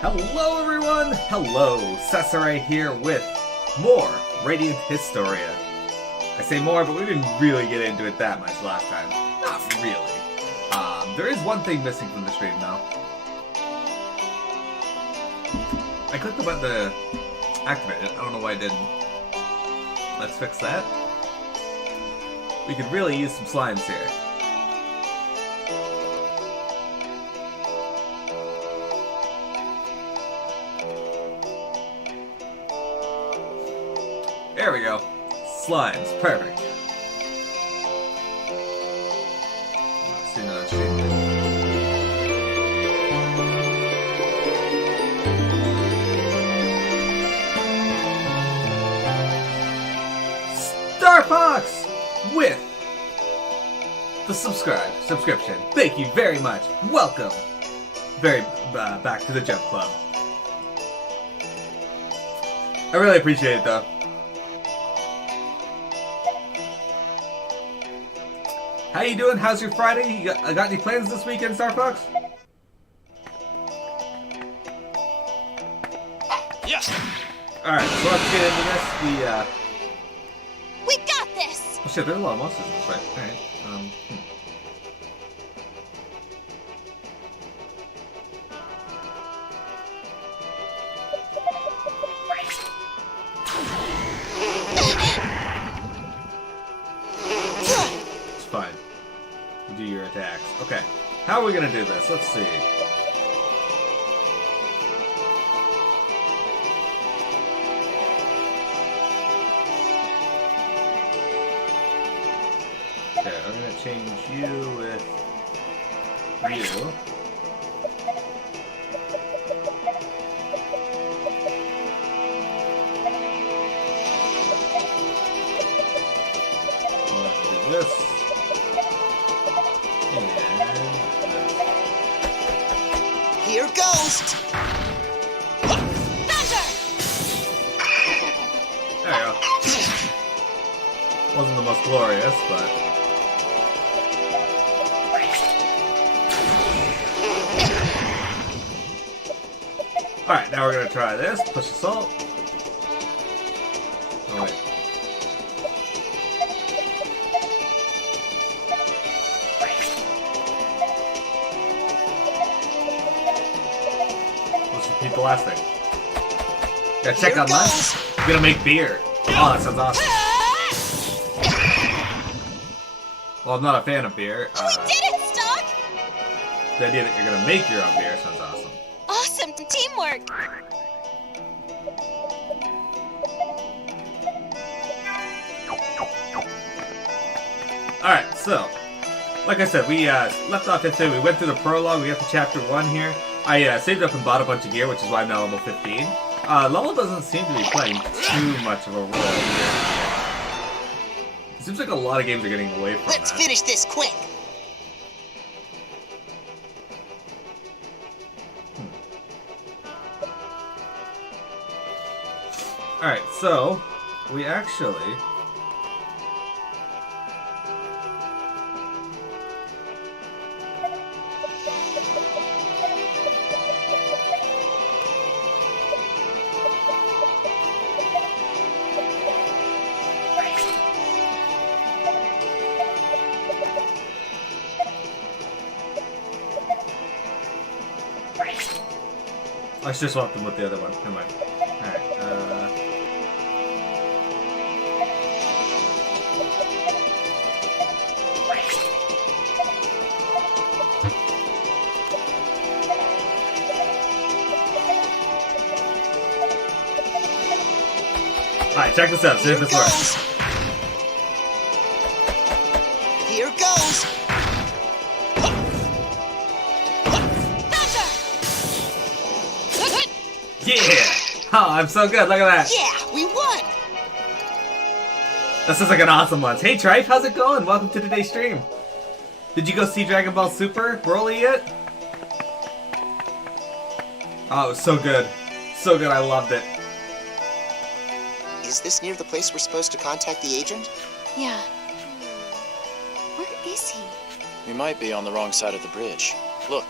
Hello everyone! Hello, Cesare here with more Radiant Historia. I say more, but we didn't really get into it that much last time. Not really. There is one thing missing from the stream though. I clicked the button to activate it. I don't know why I didn't. Let's fix that. We could really use some slimes here. There we go. Slimes. Perfect. Let's see another shape. Star Fox with the subscription. Thank you very much. Welcome. Back to the Jump Club. I really appreciate it though. How you doing? How's your Friday? You got any plans this weekend, Star Fox? Yes. All right, so let's get into this. We got this. Oh shit, there's a lot of monsters in this fight. All right. It's fine. You do your attacks. Okay. How are we gonna do this? Let's see. Okay, I'm gonna change you with you. Let's do this. And this. Here goes. Thunder! There you go. Wasn't the most glorious, but... Alright, now we're gonna try this. Push assault. Oh wait. Let's repeat the last thing. Gotta check Here on lunch. goes. I'm gonna make beer. Oh, that sounds awesome. Well, I'm not a fan of beer. We did it, Stock! The idea that you're gonna make your own beer sounds awesome. Awesome teamwork. Alright, so, like I said, we left off yesterday. We went through the prologue. We got to chapter 1 here. I saved up and bought a bunch of gear, which is why I'm now level 15. Level doesn't seem to be playing too much of a role here. It seems like a lot of games are getting away from Let's that. finish this quick. Alright, so, we actually... I should swap them with the other one. Never mind. Alright, Alright, check this out. See if Here this works. goes. Here goes. Thunder! Yeah! Oh, I'm so good. Look at that. Yeah, we won. This is like an awesome one. Hey, Trife, how's it going? Welcome to today's stream. Did you go see Dragon Ball Super Broly yet? Oh, it was so good. So good, I loved it. Is this near the place we're supposed to contact the agent? Yeah. Where is he? We might be on the wrong side of the bridge. Look.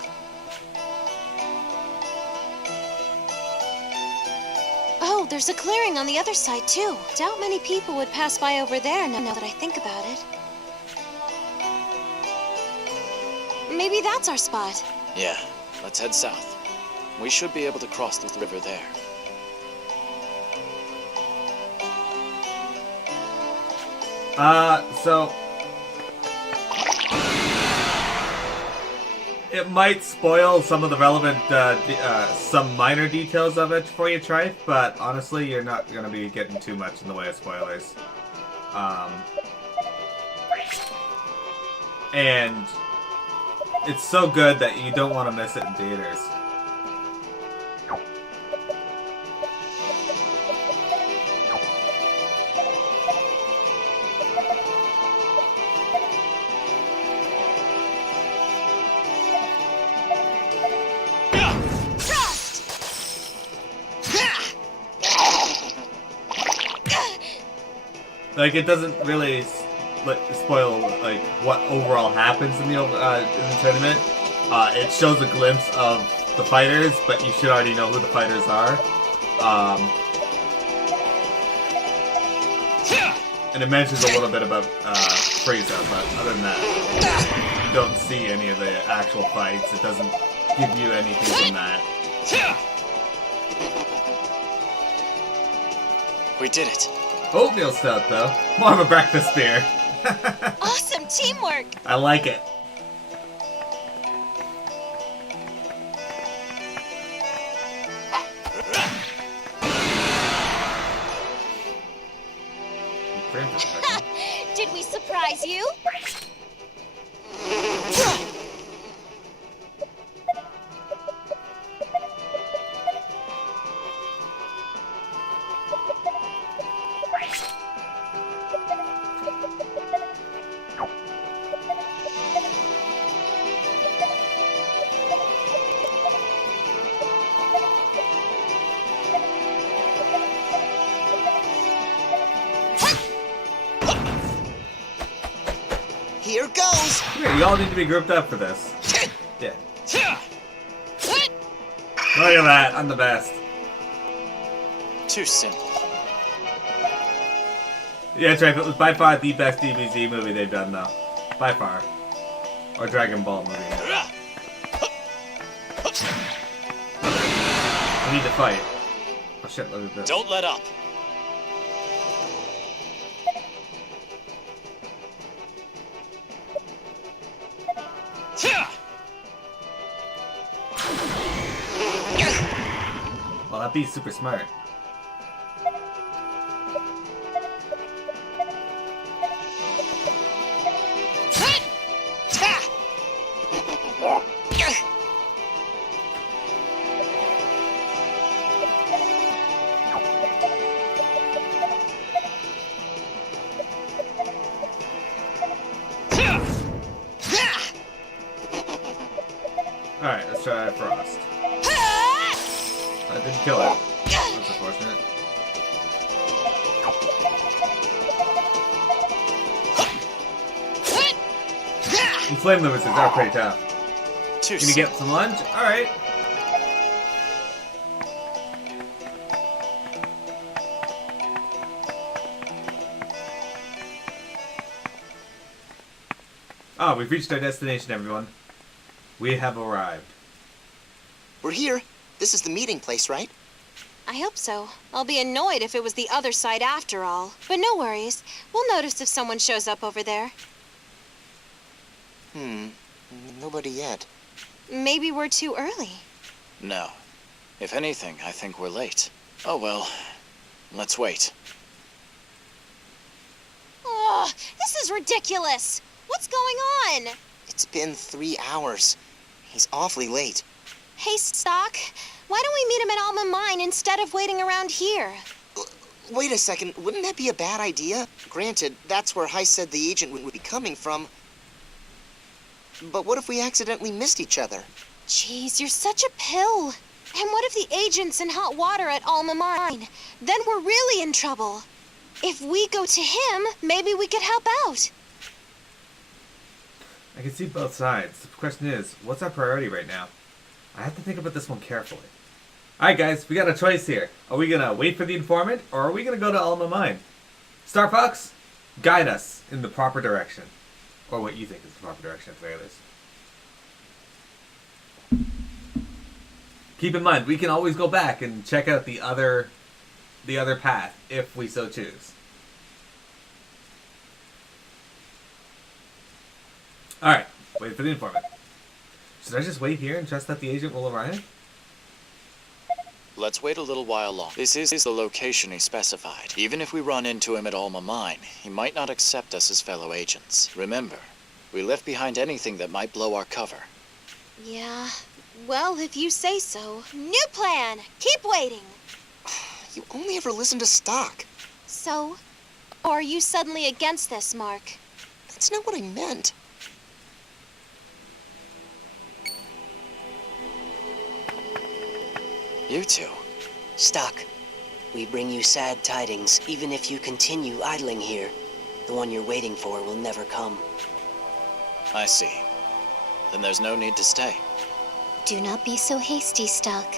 there's a clearing on the other side, too. Doubt many people would pass by over there now that I think about it. Maybe that's our spot. Yeah, let's head south. We should be able to cross the river there. So it might spoil some of the relevant, some minor details of it for you, Trife, but honestly, you're not gonna be getting too much in the way of spoilers. And it's so good that you don't want to miss it in theaters. Like, it doesn't really spoil like what overall happens in the tournament. It shows a glimpse of the fighters, but you should already know who the fighters are. And it mentions a little bit about Frieza, but other than that, you don't see any of the actual fights. It doesn't give you anything from that. We did it. Oatmeal stout, though. More of a breakfast beer. Awesome teamwork! I like it. Did we surprise you? Here goes! Yeah, you all need to be grouped up for this. Yeah. Look at that, I'm the best. Too simple. Yeah, that's right, it was by far the best DBZ movie they've done, though. By far. Or Dragon Ball movie. We need to fight. Oh shit, look at this. Don't let up. Well, that beat's super smart. Alright, let's try Frost. That didn't kill it. That's unfortunate. These flame limited are pretty tough. Too Gonna get some lunch? Alright. Ah, we've reached our destination, everyone. We have arrived. We're here. This is the meeting place, right? I hope so. I'll be annoyed if it was the other side after all. But no worries. We'll notice if someone shows up over there. Nobody yet. Maybe we're too early. No. If anything, I think we're late. Oh well. Let's wait. Oh, this is ridiculous. What's going on? It's been 3 hours. He's awfully late. Hey, Stock. Why don't we meet him at Alma Mine instead of waiting around here? Wait a second. Wouldn't that be a bad idea? Granted, that's where Heist said the agent would be coming from. But what if we accidentally missed each other? Jeez, you're such a pill. And what if the agent's in hot water at Alma Mine? Then we're really in trouble. If we go to him, maybe we could help out. I can see both sides. The question is, what's our priority right now? I have to think about this one carefully. Alright guys, we got a choice here. Are we gonna wait for the informant, or are we gonna go to Alma Mine? Star Fox, guide us in the proper direction. Or what you think is the proper direction, at the very least. Keep in mind, we can always go back and check out the other path, if we so choose. Alright, wait for the informant. Should I just wait here and trust that the agent will arrive? Let's wait a little while longer. This is the location he specified. Even if we run into him at Alma Mine, he might not accept us as fellow agents. Remember, we left behind anything that might blow our cover. Yeah, well, if you say so. New plan! Keep waiting! You only ever listen to stock. So? Or are you suddenly against this, Mark? That's not what I meant. You two. Stock, we bring you sad tidings. Even if you continue idling here, the one you're waiting for will never come. I see. Then there's no need to stay. Do not be so hasty, Stock.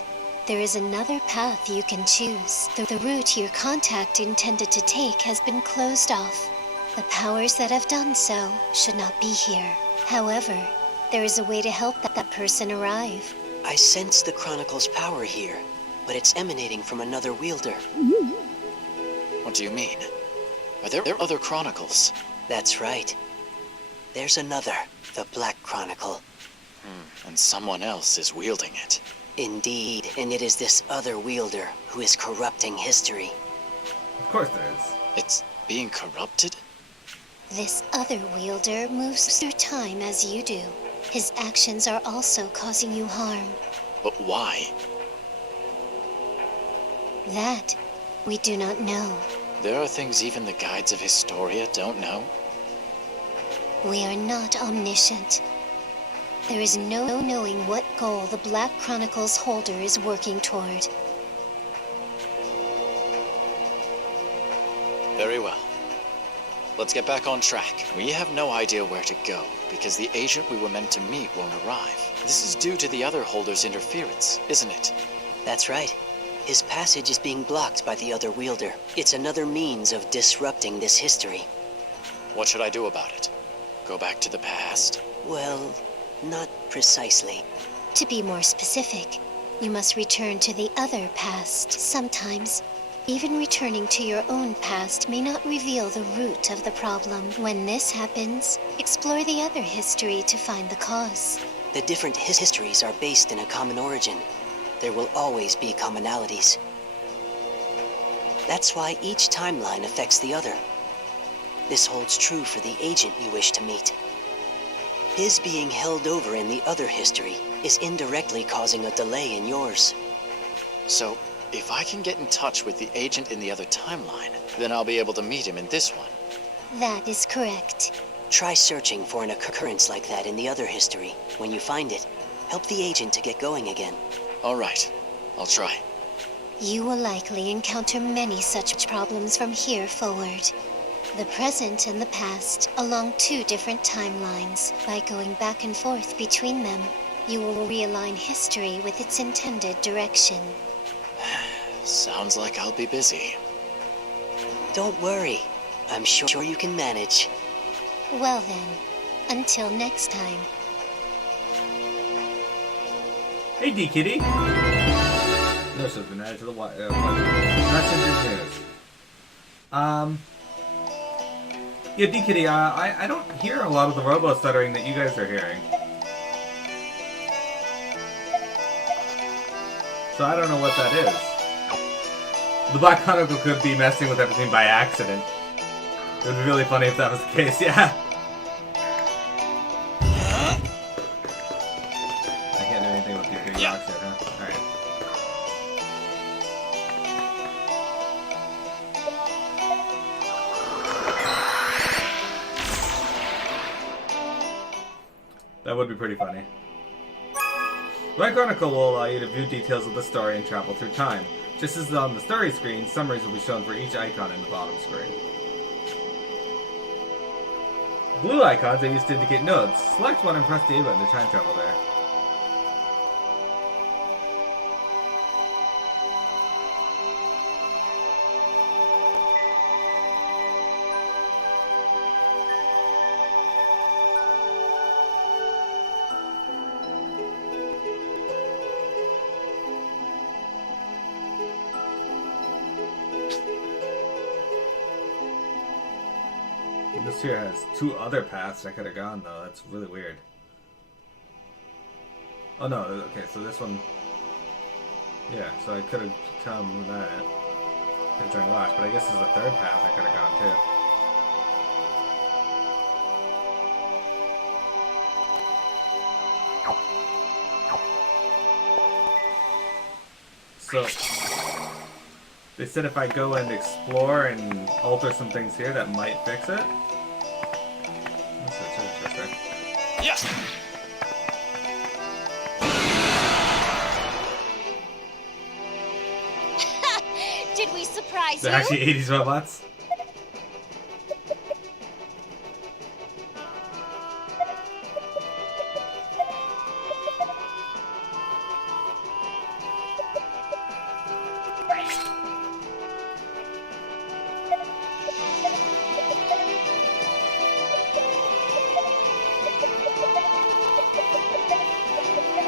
There is another path you can choose. The route your contact intended to take has been closed off. The powers that have done so should not be here. However, there is a way to help that person arrive. I sense the Chronicle's power here, but it's emanating from another wielder. What do you mean? Are there other Chronicles? That's right. There's another, the Black Chronicle. And someone else is wielding it. Indeed, and it is this other wielder who is corrupting history. Of course there is. It's being corrupted? This other wielder moves through time as you do. His actions are also causing you harm. But why? That we do not know. There are things even the guides of Historia don't know? We are not omniscient. There is no knowing what goal the Black Chronicle's holder is working toward. Very well. Let's get back on track. We have no idea where to go, because the agent we were meant to meet won't arrive. This is due to the other holder's interference, isn't it? That's right. His passage is being blocked by the other wielder. It's another means of disrupting this history. What should I do about it? Go back to the past? Well, not precisely. To be more specific, you must return to the other past. Sometimes, even returning to your own past may not reveal the root of the problem. When this happens, explore the other history to find the cause. The different histories are based in a common origin. There will always be commonalities. That's why each timeline affects the other. This holds true for the agent you wish to meet. His being held over in the other history is indirectly causing a delay in yours. So, if I can get in touch with the agent in the other timeline, then I'll be able to meet him in this one. That is correct. Try searching for an occurrence like that in the other history. When you find it, help the agent to get going again. All right, I'll try. You will likely encounter many such problems from here forward. The present and the past, along two different timelines. By going back and forth between them, you will realign history with its intended direction. Sounds like I'll be busy. Don't worry. I'm sure you can manage. Well then, until next time. Hey, D Kitty. Notice has been added to the messenger news. Yeah, D Kitty. I don't hear a lot of the robo stuttering that you guys are hearing. So I don't know what that is. The Black Chronicle could be messing with everything by accident. It would be really funny if that was the case. Yeah. I can't do anything with these big rocks yet, huh? Alright. That would be pretty funny. Black Chronicle will allow you to view details of the story and travel through time. Just as on the story screen, summaries will be shown for each icon in the bottom screen. Blue icons are used to indicate nodes. Select one and press the A button to time travel there. This here has 2 other paths I could have gone, though. That's really weird. Oh, no. Okay, so this one... Yeah, so I could have come that. Could have joined Lost, but I guess there's a 3rd path I could have gone, too. So, they said if I go and explore and alter some things here, that might fix it. Let's see. Yes. Did we surprise They're you? actually 80s robots.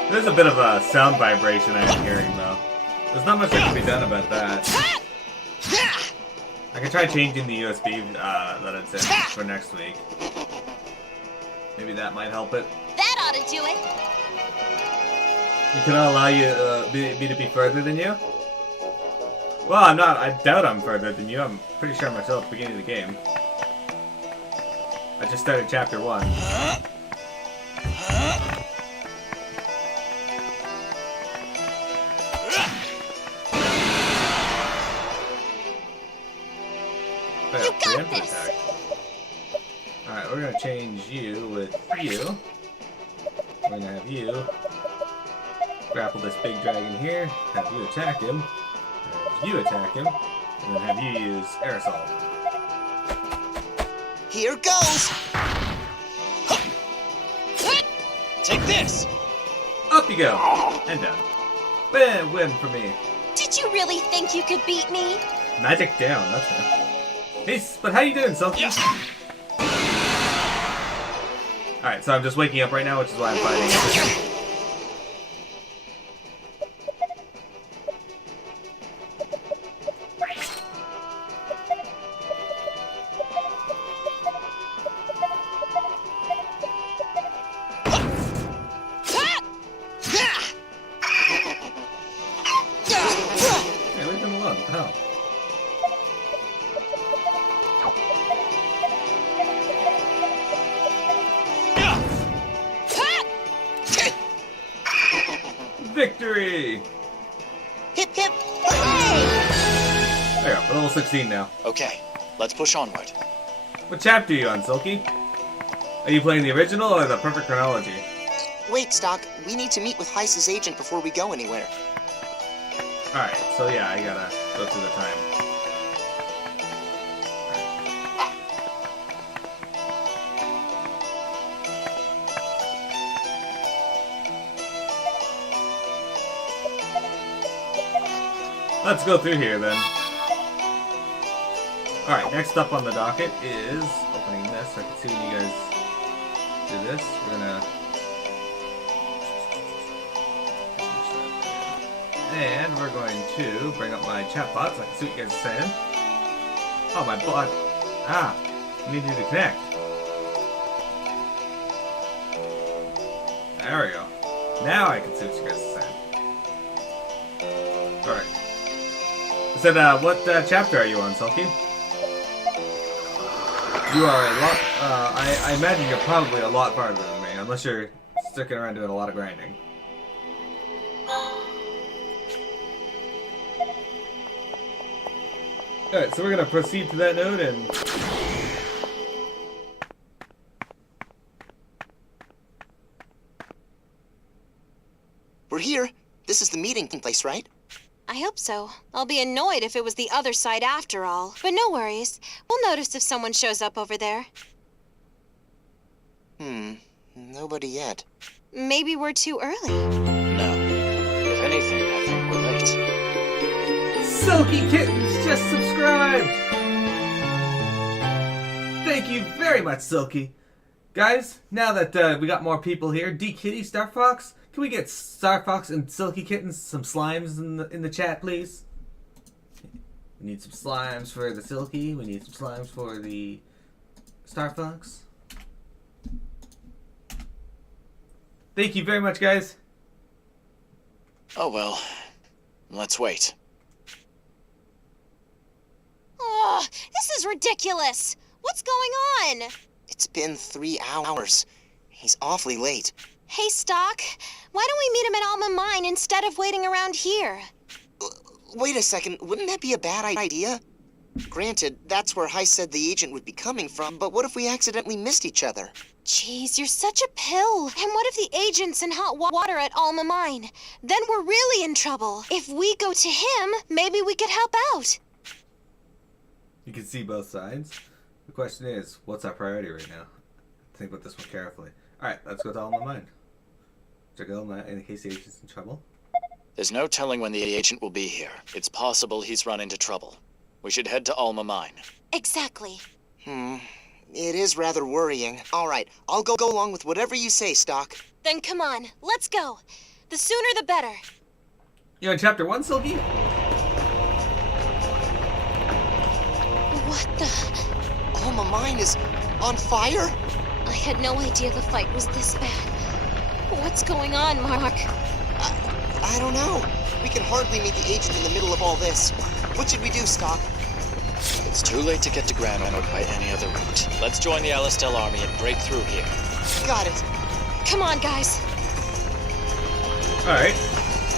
There's a bit of a sound vibration I'm hearing, though. There's not much that can be done about that. I can try changing the USB that it's in for next week. Maybe that might help it. That ought to do it. You cannot allow me to be further than you? Well, I'm not. I doubt I'm further than you. I'm pretty sure myself at the beginning of the game. I just started chapter 1. You got this. Alright, we're gonna change you with you. We're gonna have you grapple this big dragon here, have you attack him, have you attack him, and then have you use aerosol. Here goes! Take this! Up you go! And down. Win for me. Did you really think you could beat me? Magic down, that's it. Hey, but how you doing, Silky? Yes. Alright, so I'm just waking up right now, which is why I'm fighting. Hey, leave them alone. What the hell? Victory! Hip hip! Hooray! There, we're level 16 now. Okay, let's push onward. What chapter are you on, Silky? Are you playing the original or the perfect chronology? Wait, Stock. We need to meet with Heiss's agent before we go anywhere. Alright, so yeah, I gotta go through the time. Let's go through here then. Alright, next up on the docket is opening this. I can see when you guys do this. We're gonna. And we're going to bring up my chat bot so I can see what you guys are saying. Oh, my bot. Ah, I need you to connect. There we go. Now I can see what you guys are saying. Alright. I said, what chapter are you on, Sulky? You are a lot, I imagine you're probably a lot farther than me, unless you're sticking around doing a lot of grinding. Alright, so we're gonna proceed to that node and... We're here. This is the meeting place, right? I hope so. I'll be annoyed if it was the other side after all. But no worries. We'll notice if someone shows up over there. Nobody yet. Maybe we're too early. No. If anything, I think we're late. Silky Kittens just subscribed! Thank you very much, Silky. Guys, now that we got more people here, D-Kitty, Star Fox, can we get Star Fox and Silky Kittens some slimes in the chat, please? We need some slimes for the Silky. We need some slimes for the Star Fox. Thank you very much, guys. Oh well. Let's wait. Oh, this is ridiculous. What's going on? It's been 3 hours. He's awfully late. Hey, Stock, why don't we meet him at Alma Mine instead of waiting around here? Wait a second, wouldn't that be a bad idea? Granted, that's where Heist said the agent would be coming from, but what if we accidentally missed each other? Jeez, you're such a pill. And what if the agent's in hot water at Alma Mine? Then we're really in trouble. If we go to him, maybe we could help out. You can see both sides. The question is, what's our priority right now? Think about this one carefully. Alright, let's go to Alma Mine. Check Alma in case the agent's in trouble. There's no telling when the agent will be here. It's possible he's run into trouble. We should head to Alma Mine. Exactly. It is rather worrying. Alright, I'll go along with whatever you say, Stock. Then come on, let's go. The sooner the better. You're in chapter 1, Silky? What the? Alma Mine is on fire? I had no idea the fight was this bad. What's going on, Mark? I don't know. We can hardly meet the agent in the middle of all this. What should we do, Stock? It's too late to get to Granard by any other route. Let's join the Alistel army and break through here. Got it. Come on, guys. Alright.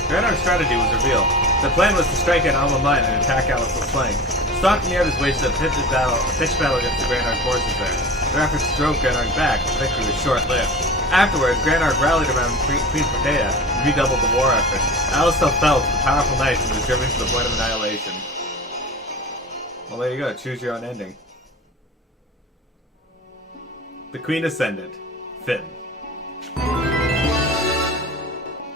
Granard's strategy was revealed. The plan was to strike at Alma Mine and attack Alice's flank. Stalking out his waged a pitched battle against the Granard forces there. Their efforts drove Granard back, but the victory was short-lived. Afterwards, Granard rallied around Queen Protea and redoubled the war effort. Alistel fell to the powerful knights and was driven to the point of annihilation. Well, there you go. Choose your own ending. The Queen ascended. Finn.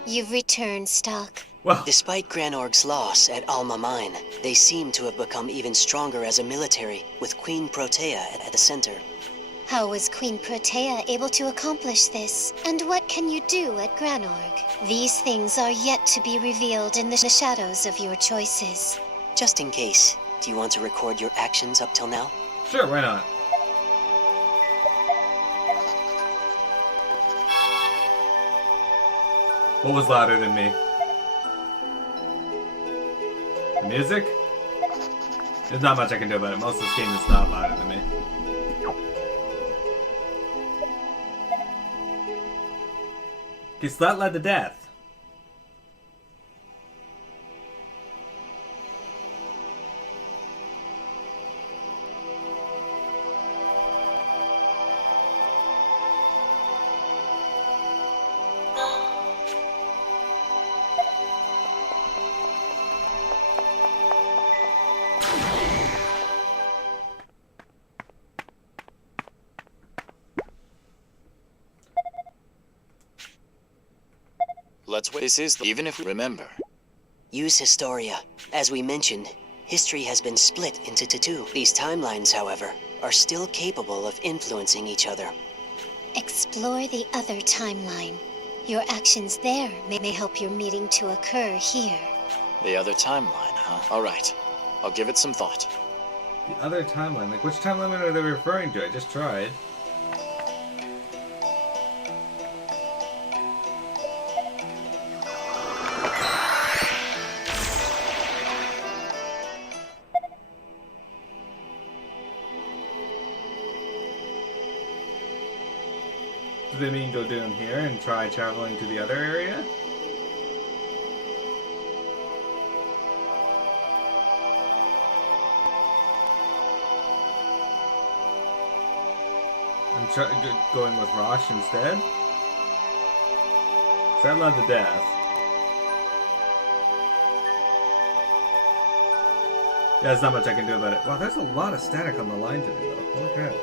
You've returned, Stock. Well, Despite Granorg's loss at Alma Mine, they seem to have become even stronger as a military, with Queen Protea at the center. How was Queen Protea able to accomplish this? And what can you do at Granorg? These things are yet to be revealed in the shadows of your choices. Just in case, do you want to record your actions up till now? sure, why not? What was louder than me? The music? There's not much I can do about it. Most of this game is not louder than me. Okay, so that led to death. Let's wait. This is even if we remember. Use Historia. As we mentioned, history has been split into two. These timelines, however, are still capable of influencing each other. Explore the other timeline. Your actions there may help your meeting to occur here. The other timeline, huh? Alright. I'll give it some thought. The other timeline? Like, which timeline are they referring to? I just tried. Do they mean go down here and try traveling to the other area? I'm going with Rosh instead? So that led to death. Yeah, there's not much I can do about it. Wow, there's a lot of static on the line today, though. Holy crap.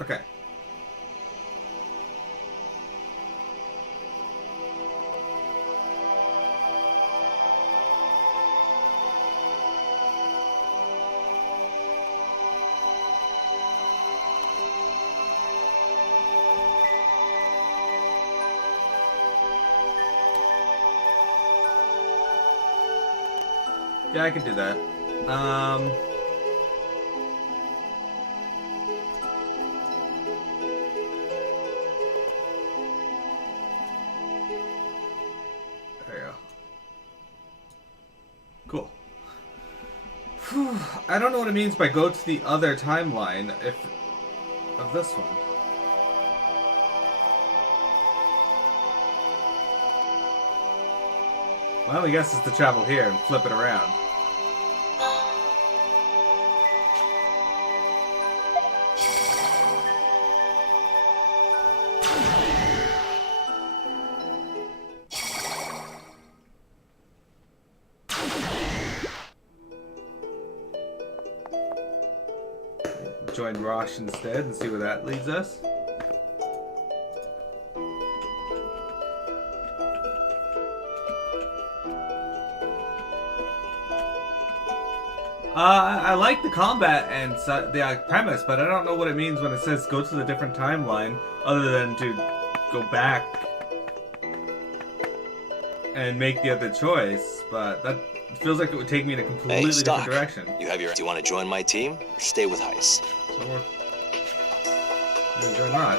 Okay. Yeah, I can do that. There you go. Cool. Whew. I don't know what it means by go to the other timeline of this one. Well, I guess it's to travel here and flip it around. Join Rosh instead and see where that leads us. I like the combat and the premise, but I don't know what it means when it says go to the different timeline, other than to go back and make the other choice. But that feels like it would take me in a completely different direction. Do you want to join my team or stay with Heist? So we're gonna join Rosh.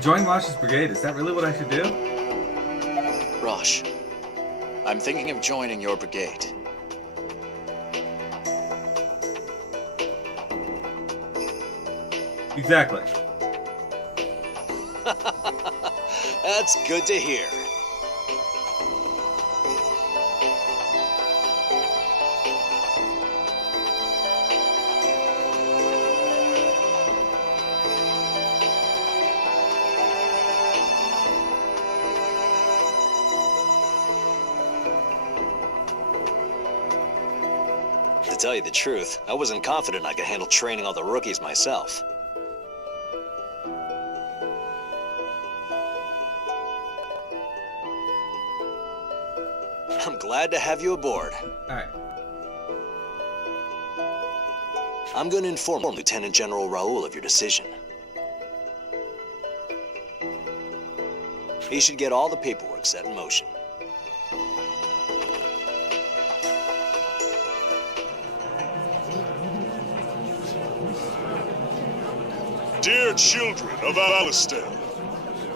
Join Rosh's brigade. Is that really what I should do? Rosh, I'm thinking of joining your brigade. Exactly. That's good to hear. To tell you the truth, I wasn't confident I could handle training all the rookies myself. I'm glad to have you aboard. Alright. I'm going to inform Lieutenant General Raoul of your decision. He should get all the paperwork set in motion. Dear children of Alistair,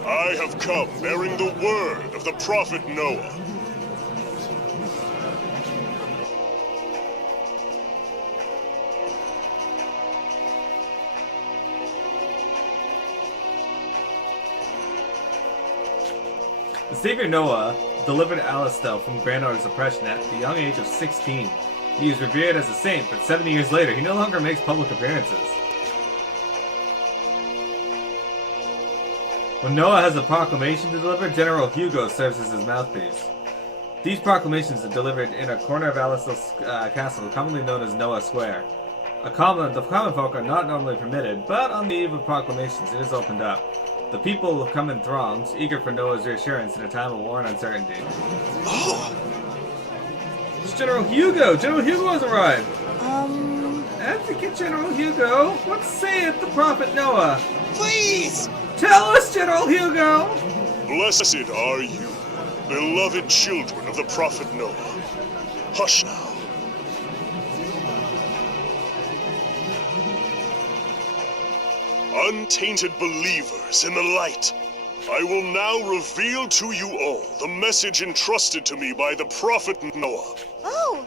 I have come bearing the word of the Prophet Noah. The Savior Noah delivered Alistair from Grandor's oppression at the young age of 16. He is revered as a saint, but 70 years later, he no longer makes public appearances. When Noah has a proclamation to deliver, General Hugo serves as his mouthpiece. These proclamations are delivered in a corner of Alistair's castle, commonly known as Noah Square. The common folk are not normally permitted, but on the eve of proclamations, it is opened up. The people come in throngs, eager for Noah's reassurance in a time of war and uncertainty. Oh! It's General Hugo! General Hugo has arrived! Advocate General Hugo, what saith the Prophet Noah? Please! Tell us, General Hugo! Blessed are you, beloved children of the Prophet Noah. Hush now. Untainted believers in the light, I will now reveal to you all the message entrusted to me by the Prophet Noah. Oh!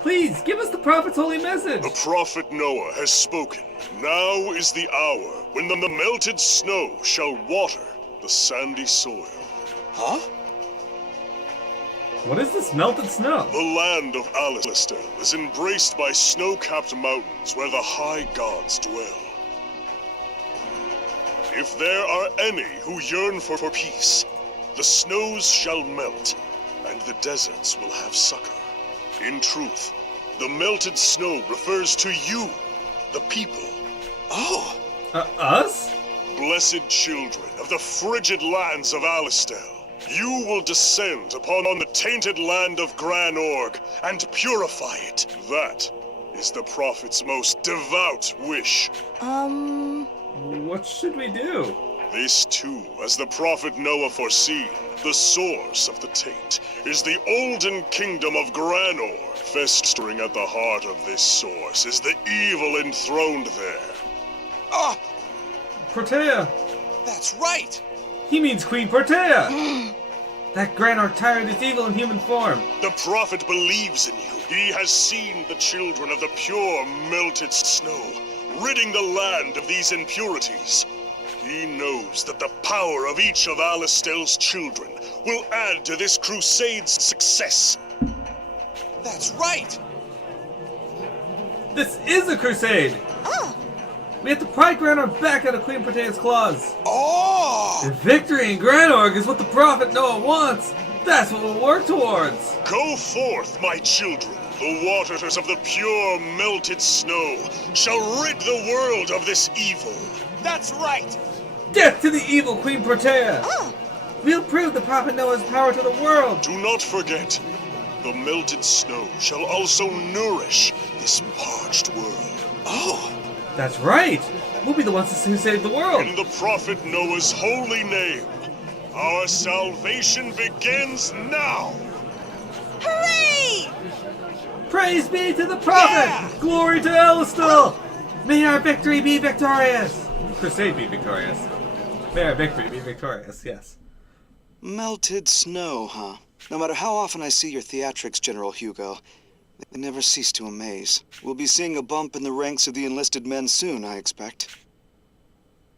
Please, give us the Prophet's holy message! The Prophet Noah has spoken. Now is the hour when the melted snow shall water the sandy soil. Huh? What is this melted snow? The land of Alistair is embraced by snow-capped mountains where the high gods dwell. If there are any who yearn for peace, the snows shall melt, and the deserts will have succor. In truth, the melted snow refers to you, the people. Oh! Us? Blessed children of the frigid lands of Alistair, you will descend upon the tainted land of Granorg and purify it. That is the Prophet's most devout wish. What should we do? This too, as the Prophet Noah foreseen, the source of the taint is the olden kingdom of Granorg. Festering at the heart of this source is the evil enthroned there. Ah, Protea! that's right! He means Queen Protea! That Granorg tyrant is evil in human form. The Prophet believes in you. He has seen the children of the pure melted snow, ridding the land of these impurities. He knows that the power of each of Alistel's children will add to this crusade's success. That's right! This is a crusade! We have to pry Granorg back out of Queen Protea's claws. Oh! If victory in Granorg is what the Prophet Noah wants, that's what we'll work towards. Go forth, my children. The waters of the pure melted snow shall rid the world of this evil. That's right! Death to the evil Queen Protea! We'll prove the Prophet Noah's power to the world. Do not forget, the melted snow shall also nourish this parched world. Oh! That's right! We'll be the ones who save the world. In the Prophet Noah's holy name, our salvation begins now! Hooray! Praise be to the Prophet! Yeah! Glory to Alistel! May our victory be victorious! Crusade be victorious. May our victory be victorious, yes. Melted snow, huh? No matter how often I see your theatrics, General Hugo, they never cease to amaze. We'll be seeing a bump in the ranks of the enlisted men soon, I expect.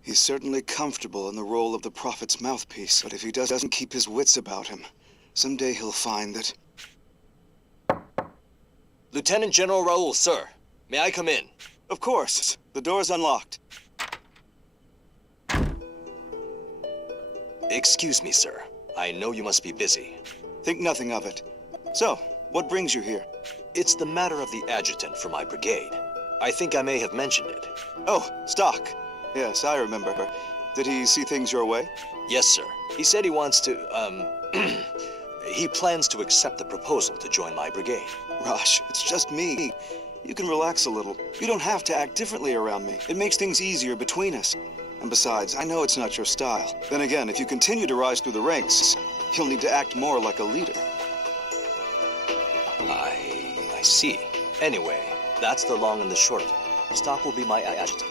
He's certainly comfortable in the role of the Prophet's mouthpiece, but if he doesn't keep his wits about him, someday he'll find that... Lieutenant General Raoul, sir. May I come in? Of course. The door's unlocked. Excuse me, sir. I know you must be busy. Think nothing of it. So, what brings you here? It's the matter of the adjutant for my brigade. I think I may have mentioned it. Oh, Stock. Yes, I remember. Did he see things your way? Yes, sir. He said he wants to, he plans to accept the proposal to join my brigade. Rush, it's just me. You can relax a little. You don't have to act differently around me. It makes things easier between us. And besides, I know it's not your style. Then again, if you continue to rise through the ranks, you'll need to act more like a leader. I see. Anyway, that's the long and the short of it. Stock will be my adjutant.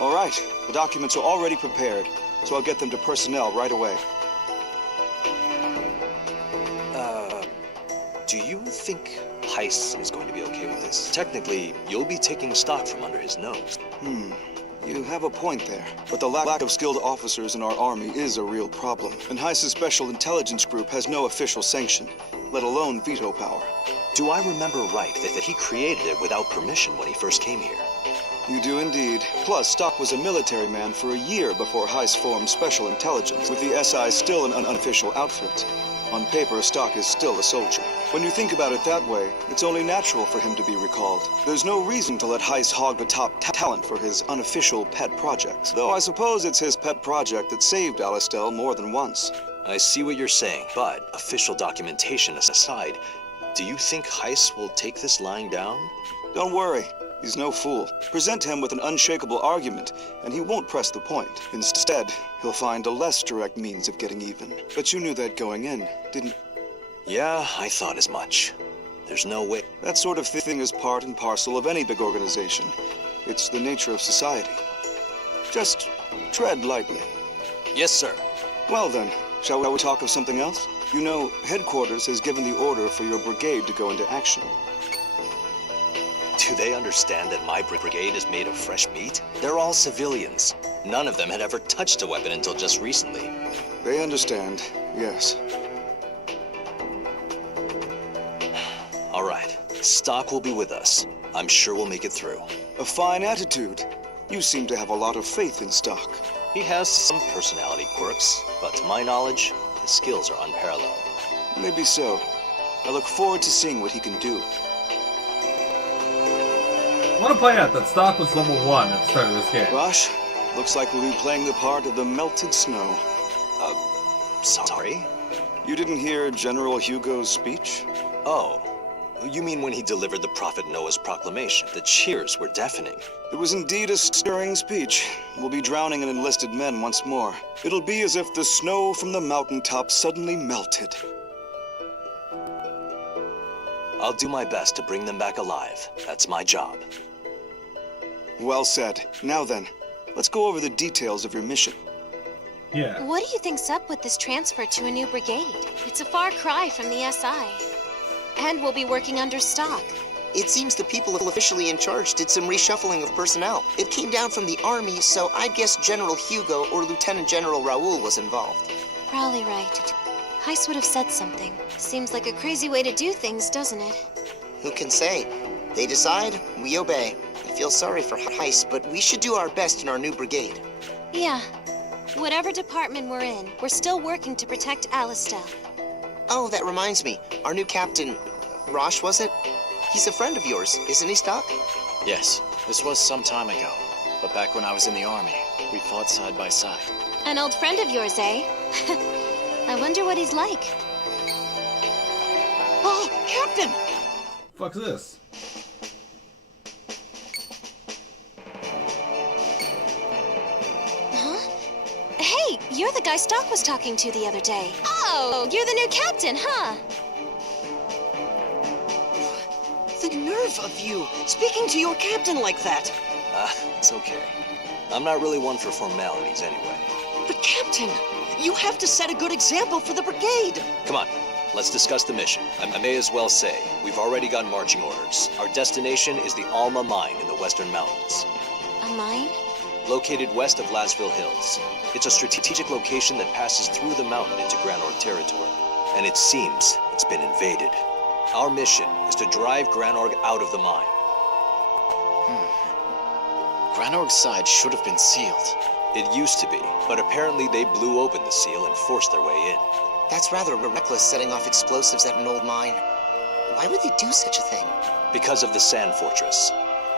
All right. The documents are already prepared, so I'll get them to personnel right away. Do you think Heiss is going to be okay with this? Technically, you'll be taking stock from under his nose. You have a point there. But the lack of skilled officers in our army is a real problem. And Heiss's Special Intelligence Group has no official sanction, let alone veto power. Do I remember right that he created it without permission when he first came here? You do indeed. Plus, Stock was a military man for a year before Heiss formed Special Intelligence, with the SI still an unofficial outfit. On paper, Stock is still a soldier. When you think about it that way, it's only natural for him to be recalled. There's no reason to let Heiss hog the top talent for his unofficial pet projects. Though I suppose it's his pet project that saved Alistel more than once. I see what you're saying, but official documentation aside, do you think Heiss will take this lying down? Don't worry. He's no fool. Present him with an unshakable argument, and he won't press the point. Instead, he'll find a less direct means of getting even. But you knew that going in, didn't... Yeah, I thought as much. There's no way... That sort of thing is part and parcel of any big organization. It's the nature of society. Just tread lightly. Yes, sir. Well then, shall we talk of something else? You know, headquarters has given the order for your brigade to go into action. Do they understand that my brigade is made of fresh meat? They're all civilians. None of them had ever touched a weapon until just recently. They understand, yes. All right. Stock will be with us. I'm sure we'll make it through. A fine attitude. You seem to have a lot of faith in Stock. He has some personality quirks, but to my knowledge, his skills are unparalleled. Maybe so. I look forward to seeing what he can do. I want to point out that Stock was level 1 at the start of this game. Rosh, looks like we'll be playing the part of the melted snow. Sorry? You didn't hear General Hugo's speech? Oh, you mean when he delivered the Prophet Noah's proclamation? The cheers were deafening. It was indeed a stirring speech. We'll be drowning in enlisted men once more. It'll be as if the snow from the mountaintop suddenly melted. I'll do my best to bring them back alive. That's my job. Well said. Now then, let's go over the details of your mission. Yeah. What do you think's up with this transfer to a new brigade? It's a far cry from the SI. And we'll be working under stock. It seems the people officially in charge did some reshuffling of personnel. It came down from the army, so I'd guess General Hugo or Lieutenant General Raoul was involved. Probably right. Heist would have said something. Seems like a crazy way to do things, doesn't it? Who can say? They decide, we obey. I feel sorry for Heist, but we should do our best in our new brigade. Yeah. Whatever department we're in, we're still working to protect Alistel. Oh, that reminds me. Our new captain, Rosh, was it? He's a friend of yours, isn't he, Stock? Yes, this was some time ago. But back when I was in the army, we fought side by side. An old friend of yours, eh? I wonder what he's like. Oh, Captain! Fuck's this? Huh? Hey, you're the guy Stock was talking to the other day. Oh, you're the new captain, huh? The nerve of you, speaking to your captain like that. It's okay. I'm not really one for formalities anyway. But Captain, you have to set a good example for the brigade. Come on, let's discuss the mission. I may as well say, we've already got marching orders. Our destination is the Alma Mine in the Western Mountains. A mine? Located west of Lasville Hills. It's a strategic location that passes through the mountain into Granorg territory. And it seems it's been invaded. Our mission is to drive Granorg out of the mine. Granorg's side should have been sealed. It used to be, but apparently they blew open the seal and forced their way in. That's rather reckless, setting off explosives at an old mine. Why would they do such a thing? Because of the Sand Fortress.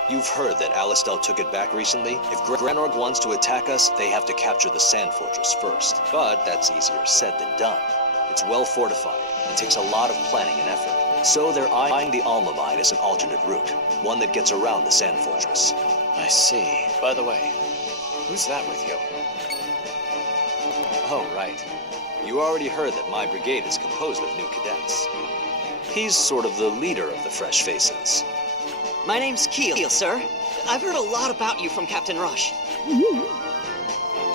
You've heard that Alistel took it back recently. If Granorg wants to attack us, they have to capture the Sand Fortress first. But that's easier said than done. It's well fortified and takes a lot of planning and effort. So they're eyeing the Alma Mine as an alternate route, one that gets around the Sand Fortress. I see. By the way, who's that with you? Oh, right. You already heard that my brigade is composed of new cadets. He's sort of the leader of the fresh faces. My name's Keel, sir. I've heard a lot about you from Captain Rush.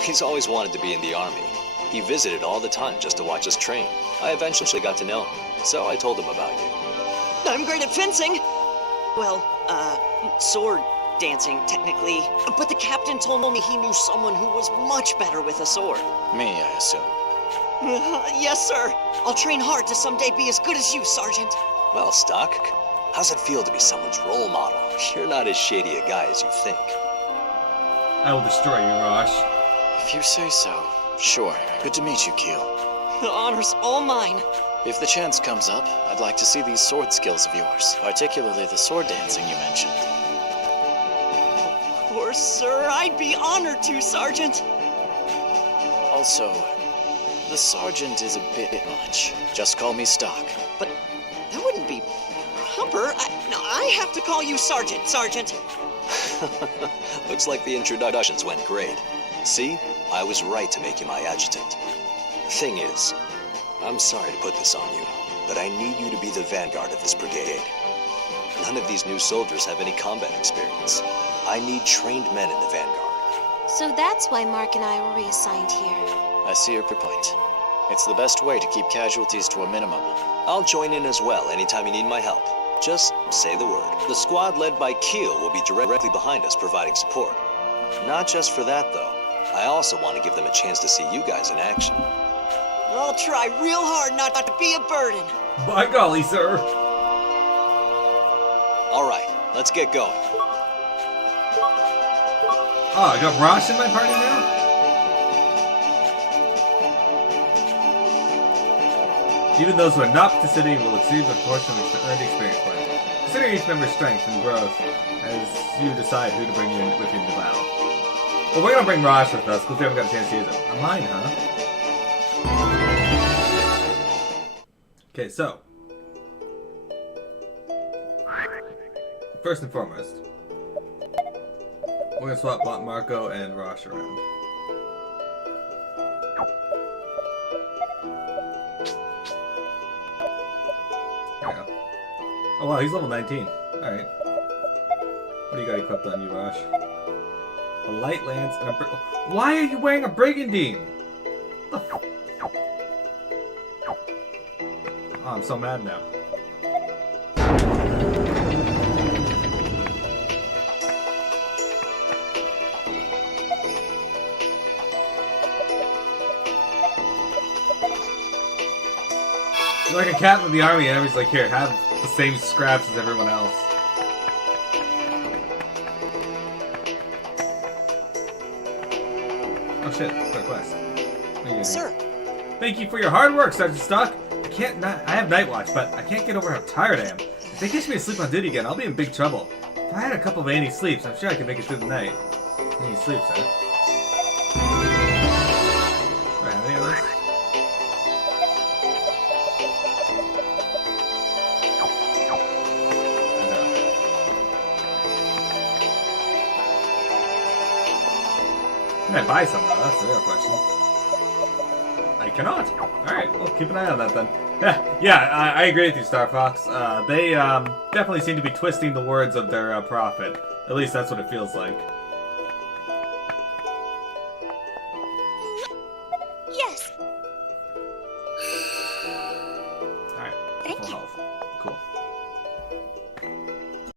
He's always wanted to be in the army. He visited all the time just to watch us train. I eventually got to know him, so I told him about you. I'm great at fencing. Well, sword dancing, technically. But the captain told me he knew someone who was much better with a sword. Me, I assume. Yes, sir. I'll train hard to someday be as good as you, Sergeant. Well, Stock, how's it feel to be someone's role model? You're not as shady a guy as you think. I will destroy you, Rosh. If you say so. Sure. Good to meet you, Keel. The honor's all mine. If the chance comes up, I'd like to see these sword skills of yours, particularly the sword dancing you mentioned. Of course, sir. I'd be honored to, Sergeant. Also, the sergeant is a bit much. Just call me Stock. But that wouldn't be proper. I have to call you Sergeant, Sergeant. Looks like the introductions went great. See? I was right to make you my adjutant. The thing is, I'm sorry to put this on you, but I need you to be the vanguard of this brigade. None of these new soldiers have any combat experience. I need trained men in the vanguard. So that's why Mark and I were reassigned here. I see your point. It's the best way to keep casualties to a minimum. I'll join in as well anytime you need my help. Just say the word. The squad led by Keel will be directly behind us providing support. Not just for that, though. I also want to give them a chance to see you guys in action. I'll try real hard not to be a burden. By golly, sir. All right, let's get going. Oh, I got Rosh in my party now? Even those who are not participating will receive a portion of the earned experience point. Consider each member's strength and growth as you decide who to bring in with you into battle. Well, we're gonna bring Rosh with us because we haven't got a chance to use him. On mine, huh? Okay, so first and foremost, we're gonna swap Marco and Rosh around. Yeah. Oh wow, he's level 19. Alright. What do you got equipped on you, Rosh? A light lance and a Why are you wearing a brigandine? What the Oh, I'm so mad now. You're like a captain of the army and everybody's like, here, have the same scraps as everyone else. Oh shit, got a quest. What are you doing? Sir, Thank you for your hard work, Sergeant Stock. I have night watch, but I can't get over how tired I am. If they catch me asleep on duty again, I'll be in big trouble. If I had a couple of Annie sleeps, I'm sure I could make it through the night. Annie sleeps, huh? Do I have any of those? Can I buy some though? That's the real question. I cannot. Alright, well, keep an eye on that then. Yeah, I agree with you, Star Fox. They definitely seem to be twisting the words of their prophet. At least that's what it feels like. Yes. Alright. Thank full you. health.